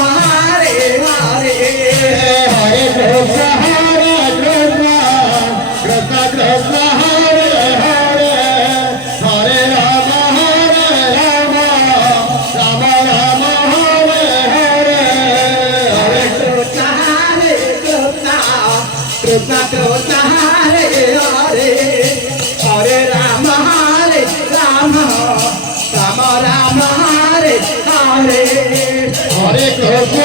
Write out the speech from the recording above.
Hare Hare Hare Krishna Krishna Krishna Hare Hare Hare Rama Rama Rama Hare Hare Hare Krishna Krishna Krishna Hare Hare Hare Rama Rama Rama Hare Hare Hare Krishna